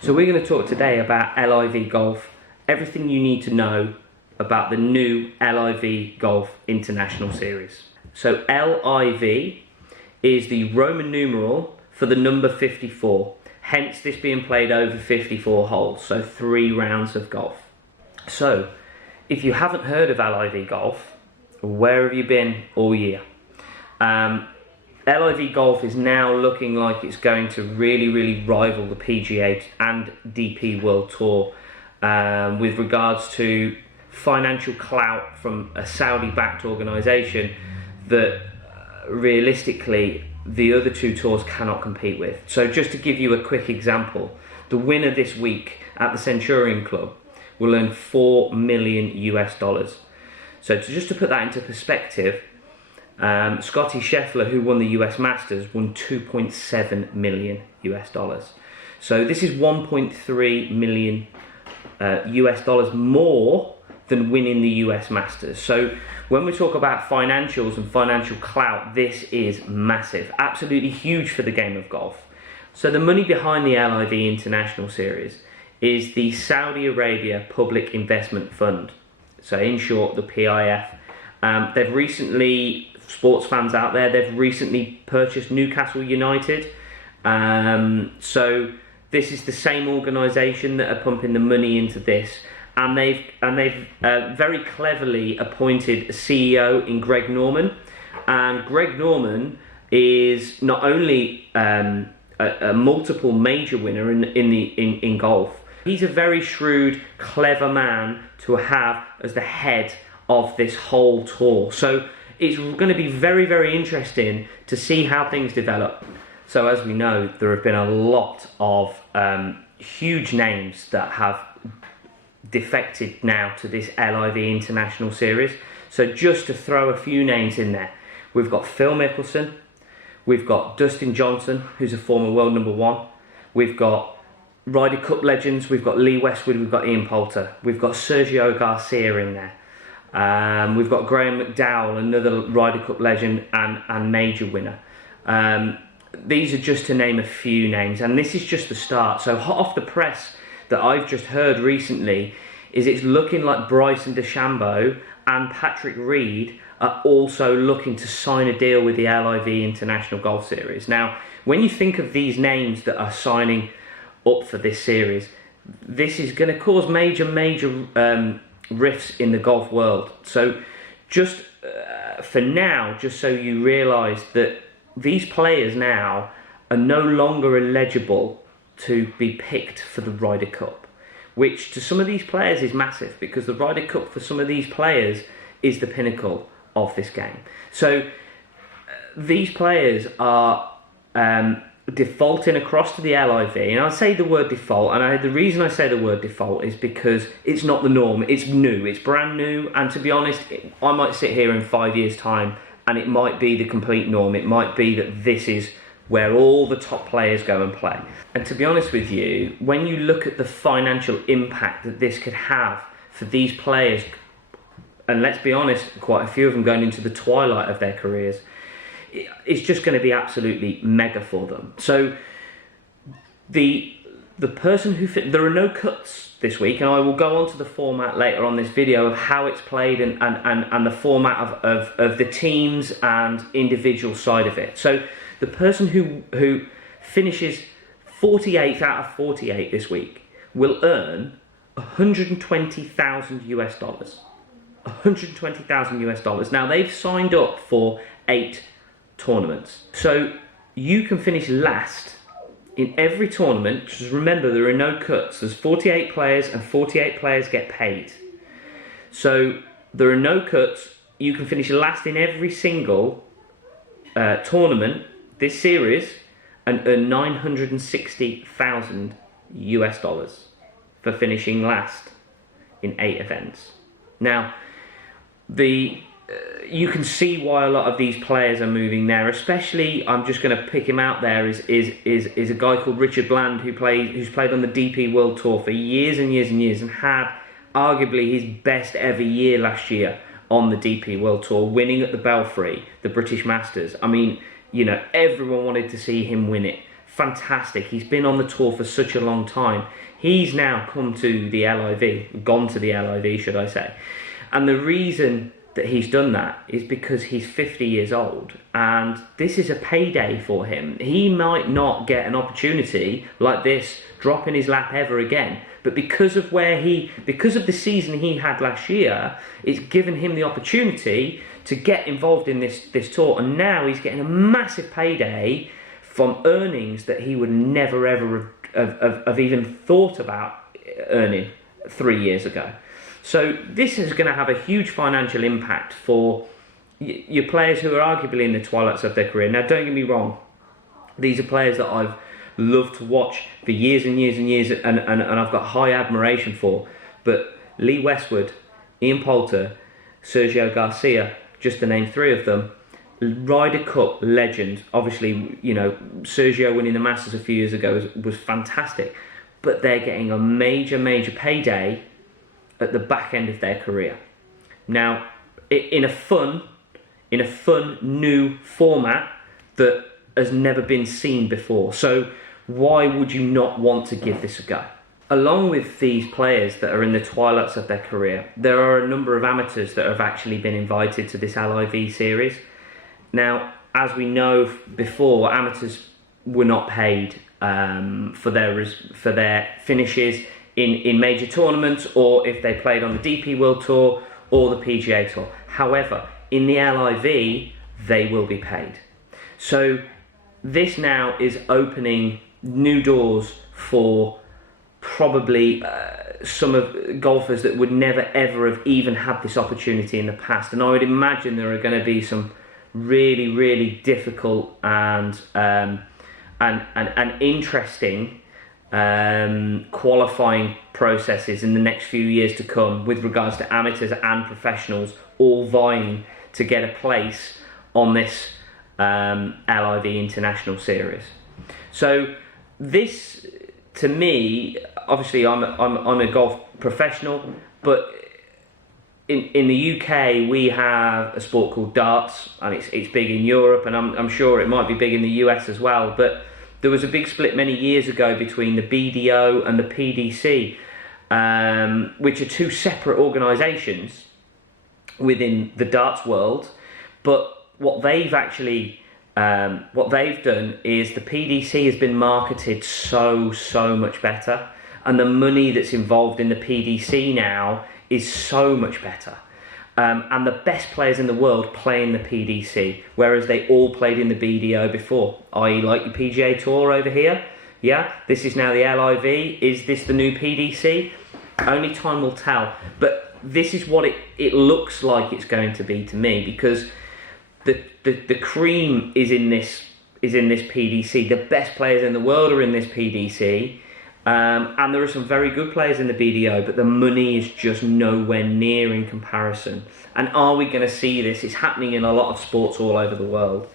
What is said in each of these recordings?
So we're going to talk today about LIV Golf, everything you need to know about the new LIV Golf International Series. So LIV is the Roman numeral for the number 54, hence this being played over 54 holes, so 3 rounds of golf. So if you haven't heard of LIV Golf, where have you been all year? LIV Golf is now looking like it's going to really rival the PGA and DP World Tour with regards to financial clout from a Saudi-backed organisation that realistically the other two tours cannot compete with. So just to give you a quick example, the winner this week at the Centurion Club will earn $4 million US. So just to put that into perspective, Scotty Scheffler, who won the US Masters, won $2.7 million US. So this is $1.3 million US more than winning the US Masters. So when we talk about financials and financial clout, this is massive, absolutely huge for the game of golf. So the money behind the LIV International Series is the Saudi Arabia Public Investment Fund. So in short, the PIF. They've recently, sports fans out there, they've recently purchased Newcastle United. So this is the same organisation that are pumping the money into this, and they've very cleverly appointed a CEO in Greg Norman. And Greg Norman is not only a multiple major winner in golf. He's a very shrewd, clever man to have as the head of this whole tour. So it's going to be very interesting to see how things develop. So as we know, there have been a lot of huge names that have defected now to this LIV International Series. So just to throw a few names in there, we've got Phil Mickelson, we've got Dustin Johnson, who's a former world #1, we've got Ryder Cup legends, we've got Lee Westwood, we've got Ian Poulter, we've got Sergio Garcia in there. We've got Graham McDowell, another Ryder Cup legend and major winner. These are just to name a few names, and this is just the start. So hot off the press that I've just heard recently is it's looking like Bryson DeChambeau and Patrick Reed are also looking to sign a deal with the LIV International Golf Series. Now, when you think of these names that are signing up for this series, this is going to cause major rifts in the golf world. So just for now, just so you realise that these players now are no longer eligible to be picked for the Ryder Cup, which to some of these players is massive, because the Ryder Cup for some of these players is the pinnacle of this game. So these players are defaulting across to the LIV, and I say the word default, and the reason I say the word default is because it's not the norm. It's new, it's brand new, and to be honest, I might sit here in 5 years' time and it might be the complete norm. It might be that this is where all the top players go and play. And to be honest with you, when you look at the financial impact that this could have for these players, and let's be honest, quite a few of them going into the twilight of their careers, it's just going to be absolutely mega for them. So the person who there are no cuts this week, and I will go on to the format later on this video of how it's played and the format of the teams and individual side of it. So the person who finishes 48th out of 48 this week will earn $120,000 US. $120,000 US. Now they've signed up for 8 tournaments. So you can finish last in every tournament. Just remember, there are no cuts. There's 48 players and 48 players get paid. So there are no cuts. You can finish last in every single tournament this series and earn $960,000 US for finishing last in 8 events. Now, you can see why a lot of these players are moving there. Especially, I'm just going to pick him out there, is a guy called Richard Bland who's played on the DP World Tour for years and years and had arguably his best ever year last year on the DP World Tour, winning at the Belfry, the British Masters. I mean, you know, everyone wanted to see him win it. fantastic. He's been on the tour for such a long time. He's now come to the LIV, gone to the LIV, should I say. And the reason that he's done that is because he's 50 years old, and this is a payday for him. He might not get an opportunity like this drop in his lap ever again, but because of the season he had last year, it's given him the opportunity to get involved in this tour, and now he's getting a massive payday from earnings that he would never ever have even thought about earning 3 years ago. So this is going to have a huge financial impact for your players who are arguably in the twilights of their career. Now, don't get me wrong, these are players that I've loved to watch for years and years and years, and I've got high admiration for. But Lee Westwood, Ian Poulter, Sergio Garcia, just to name 3 of them, Ryder Cup legends. Obviously, you know, Sergio winning the Masters a few years ago was fantastic, but they're getting a major payday at the back end of their career. Now, in a fun new format that has never been seen before. So why would you not want to give this a go? Along with these players that are in the twilights of their career, there are a number of amateurs that have actually been invited to this LIV series. Now, as we know before, amateurs were not paid for their finishes in major tournaments, or if they played on the DP World Tour or the PGA Tour. However, in the LIV, they will be paid. So this now is opening new doors for probably some of golfers that would never ever have even had this opportunity in the past. And I would imagine there are going to be some really difficult and interesting qualifying processes in the next few years to come with regards to amateurs and professionals all vying to get a place on this LIV International Series. So this, to me, obviously I'm a golf professional, but in the UK we have a sport called darts, and it's big in Europe, and I'm sure it might be big in the US as well. But there was a big split many years ago between the BDO and the PDC, which are 2 separate organisations within the darts world. But what they've done is the PDC has been marketed so much better, and the money that's involved in the PDC now is so much better. And the best players in the world play in the PDC, whereas they all played in the BDO before, i.e. like your PGA Tour over here. Yeah, this is now the LIV. Is this the new PDC? Only time will tell. But this is what it looks like it's going to be to me, because the cream is in this PDC. The best players in the world are in this PDC. And there are some very good players in the BDO, but the money is just nowhere near in comparison. And are we going to see this? It's happening in a lot of sports all over the world.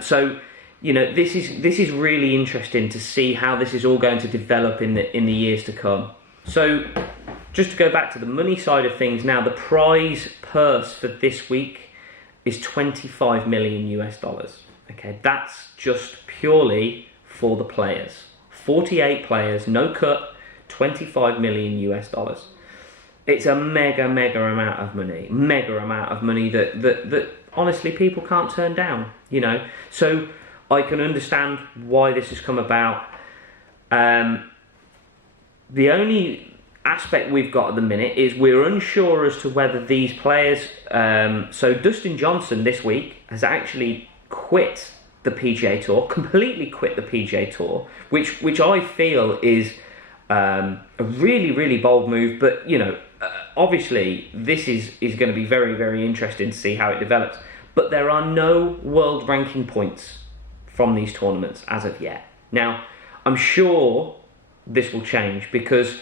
So, you know, this is really interesting to see how this is all going to develop in the years to come. So, just to go back to the money side of things now, the prize purse for this week is $25 million US. Okay, that's just purely for the players. 48 players, no cut, $25 million US. It's a mega amount of money, that honestly people can't turn down, you know. So I can understand why this has come about. The only aspect we've got at the minute is we're unsure as to whether these players, so Dustin Johnson this week has actually quit the PGA Tour, completely quit the PGA Tour, which I feel is a really bold move. But you know, obviously this is going to be very interesting to see how it develops. But there are no world ranking points from these tournaments as of yet. Now, I'm sure this will change, because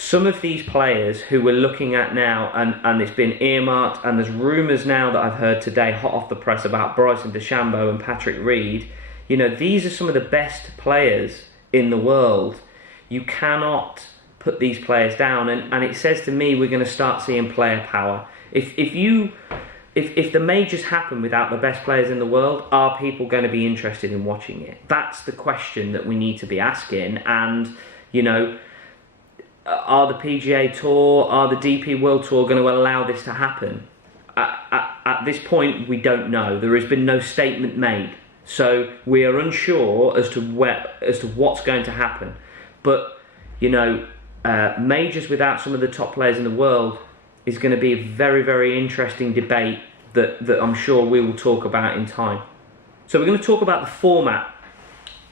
some of these players who we're looking at now, and it's been earmarked, and there's rumours now that I've heard today, hot off the press, about Bryson DeChambeau and Patrick Reed. You know, these are some of the best players in the world. You cannot put these players down, and it says to me we're going to start seeing player power. If if the majors happen without the best players in the world, are people going to be interested in watching it? That's the question that we need to be asking. And, you know, are the PGA Tour, are the DP World Tour going to allow this to happen? At this point, we don't know. There has been no statement made, so we are unsure as to what's going to happen. But, you know, majors without some of the top players in the world is going to be a very, very interesting debate that I'm sure we will talk about in time. So we're going to talk about the format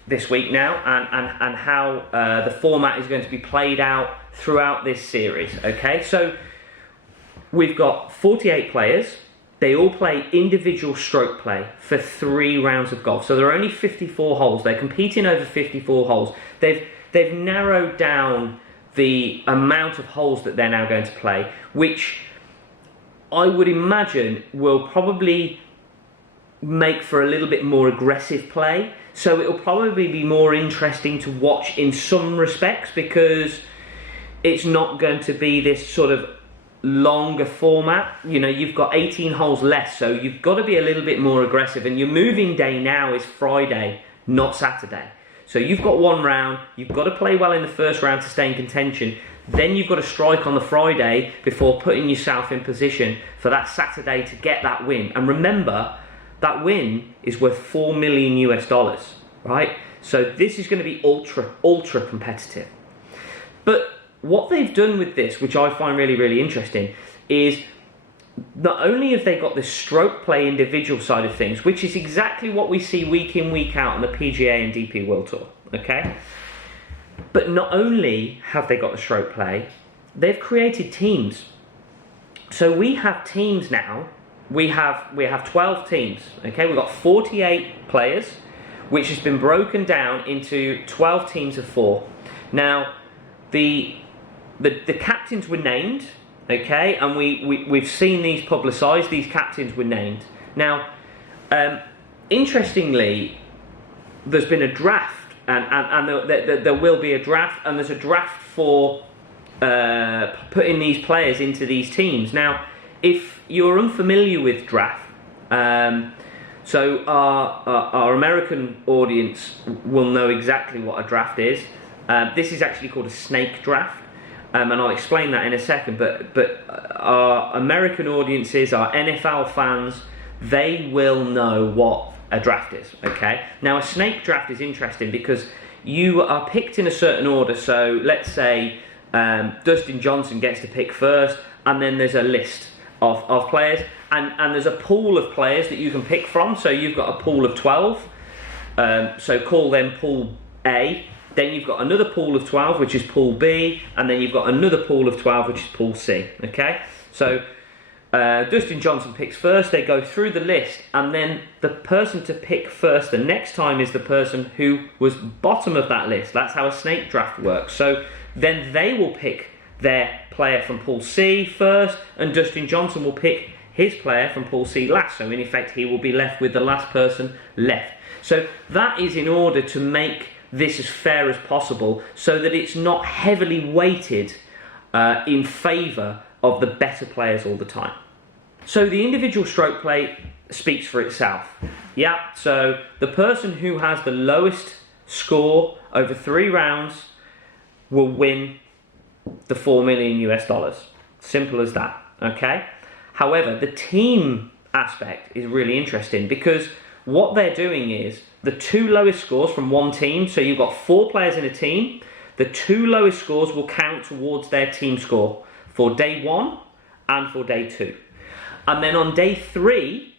this week now, and how the format is going to be played out throughout this series. Okay, so we've got 48 players. They all play individual stroke play for 3 rounds of golf. So there are only 54 holes. They're competing over 54 holes. They've narrowed down the amount of holes that they're now going to play, which I would imagine will probably make for a little bit more aggressive play. So it'll probably be more interesting to watch in some respects, because it's not going to be this sort of longer format. You know, you've got 18 holes less, so you've got to be a little bit more aggressive, and your moving day now is Friday, not Saturday. So you've got 1 round, you've got to play well in the first round to stay in contention, then you've got to strike on the Friday before putting yourself in position for that Saturday to get that win. And remember, that win is worth $4 million US, right? So this is going to be ultra competitive. But what they've done with this, which I find really, really interesting, is not only have they got the stroke play individual side of things, which is exactly what we see week in, week out on the PGA and DP World Tour, okay? But not only have they got the stroke play, they've created teams. So we have teams now. We have 12 teams, okay? We've got 48 players, which has been broken down into 12 teams of 4. Now, the captains were named, okay, and we've seen these publicised. These captains were named. Now, interestingly, there's been a draft, and there will be a draft, and there's a draft for putting these players into these teams. Now, if you're unfamiliar with draft, so our American audience will know exactly what a draft is. This is actually called a snake draft. And I'll explain that in a second, but our American audiences, our NFL fans, they will know what a draft is, okay? Now, a snake draft is interesting because you are picked in a certain order. So let's say Dustin Johnson gets to pick first, and then there's a list of players, and there's a pool of players that you can pick from. So you've got a pool of 12, so call them Pool A. Then you've got another pool of 12, which is Pool B, and then you've got another pool of 12, which is Pool C, okay? So Dustin Johnson picks first, they go through the list, and then the person to pick first the next time is the person who was bottom of that list. That's how a snake draft works. So then they will pick their player from Pool C first, and Dustin Johnson will pick his player from Pool C last. So in effect, he will be left with the last person left. So that is in order to make this as fair as possible, so that it's not heavily weighted in favour of the better players all the time. So the individual stroke play speaks for itself. Yeah, so the person who has the lowest score over 3 rounds will win the $4 million US. Simple as that, okay? However, the team aspect is really interesting, because what they're doing is the 2 lowest scores from one team, so you've got 4 players in a team, the 2 lowest scores will count towards their team score for day 1 and for day 2. And then on day 3,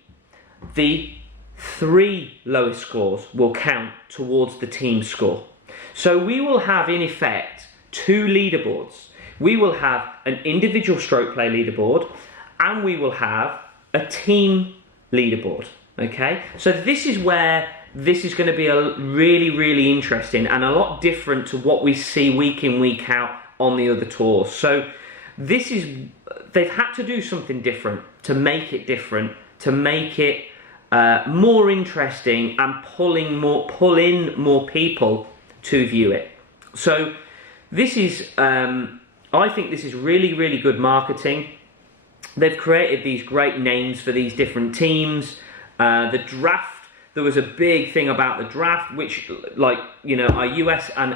the 3 lowest scores will count towards the team score. So we will have, in effect, 2 leaderboards. We will have an individual stroke play leaderboard, and we will have a team leaderboard. Okay, so this is where this is going to be a really, really interesting and a lot different to what we see week in, week out on the other tours. So this is, they've had to do something different to make it different, to make it more interesting and pull in more people to view it. So this is, I think this is really, really good marketing. they've created these great names for these different teams. The draft, there was a big thing about the draft, which, like, you know, our US and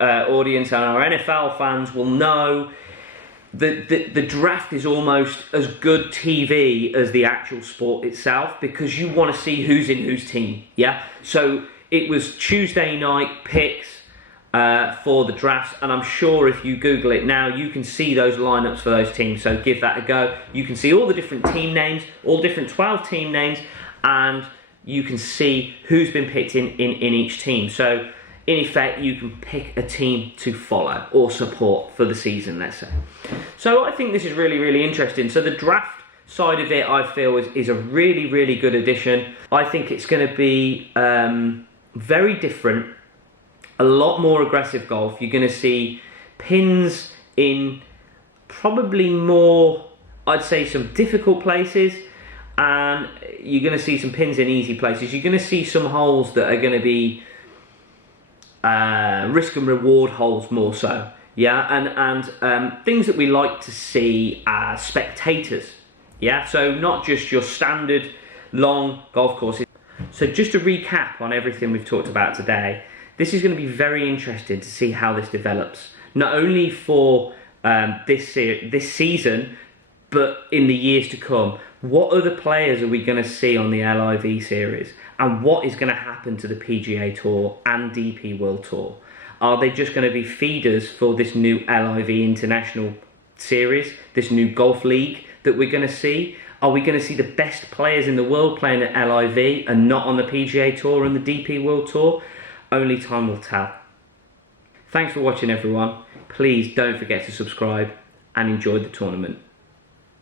audience and our NFL fans will know. The draft is almost as good TV as the actual sport itself, because you want to see who's in whose team, yeah? So it was Tuesday night picks for the drafts, and I'm sure if you Google it now, you can see those lineups for those teams, so give that a go. You can see all the different team names, all different 12 team names, and you can see who's been picked in each team. So in effect, you can pick a team to follow or support for the season, let's say. So I think this is really, really interesting. So the draft side of it, I feel, is a really, really good addition. I think it's going to be very different, a lot more aggressive golf. You're going to see pins in probably more, I'd say, some difficult places, and you're going to see some pins in easy places. You're going to see some holes that are going to be risk and reward holes more so, yeah, and things that we like to see as spectators, yeah, so not just your standard long golf courses. So just to recap on everything we've talked about today, this is going to be very interesting to see how this develops, not only for this season, but in the years to come. What other players are we going to see on the LIV series? And what is going to happen to the PGA Tour and DP World Tour? Are they just going to be feeders for this new LIV International Series, this new golf league that we're going to see? Are we going to see the best players in the world playing at LIV and not on the PGA Tour and the DP World Tour? Only time will tell. Thanks for watching, everyone. Please don't forget to subscribe and enjoy the tournament.